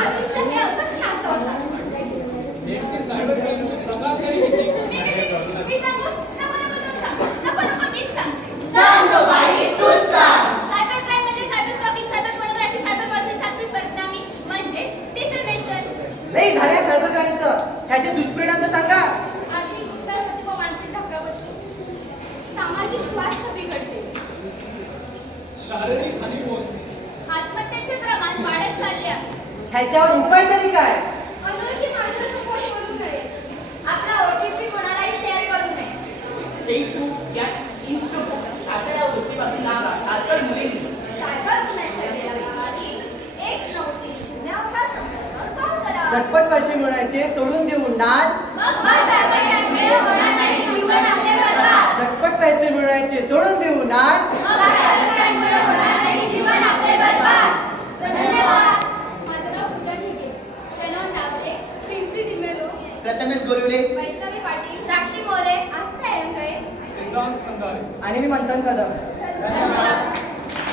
आयुष्य हे असंच नाचवतात. नेमके सायबर क्राईमचे प्रकार काय होते? मी सांगू? नको मीच सांगते. सांग बाई, तूच सांग. सायबर क्राईम म्हणजे cyber stalking, cyber pornography, cyber bullying, cyber बदनामी म्हणजे डिफेमेशन. नाही झाल्या सायबर क्राईमचं. ह्याचे दुष्परिणाम तर सांगा. आर्थिक नुकसान होते व मानसिक धक्का बसतो. सामाजिक स्वास्थ्य बिघडते. शारीरिक हानी पोहोचते. आत्महत्येचे प्रमाण वाढत चालले आहे. ह्याच्यावर उपाय तरी काय? अनोळखी माणसाचं फोन करू नये. आपला ओटीपी कोणालाही शेअर करू नये. फेसबुक या इंस्टाग्राम अशा या गोष्टीपासून लांब राहा. आजकाल मुलींनी सायबर गुन्ह्यांच्या तक्रारी 1930 हा संपर्क कॉल करा. झटपट पैसे मिळवायचे सोडून देऊ नाद. मग सायबर क्राईममुळे होणार नाही जीवन आपले बरबाद. झटपट पैसे मिळवायचे सोडून देऊ नाद. मग सायबर क्राईममुळे होणार नाही जीवन आपले बरबाद. धन्यवाद. माझं नाव पूजा ढिगे. शेनॉन डागरे, प्रिन्सी डिमेलो, प्रथमेश गोरिवले, वैष्णवी पाटील, साक्षी मोरे, आस्था एरंगळे, सिद्धांत खंदारे आणि मी मंथन कदम. धन्यवाद.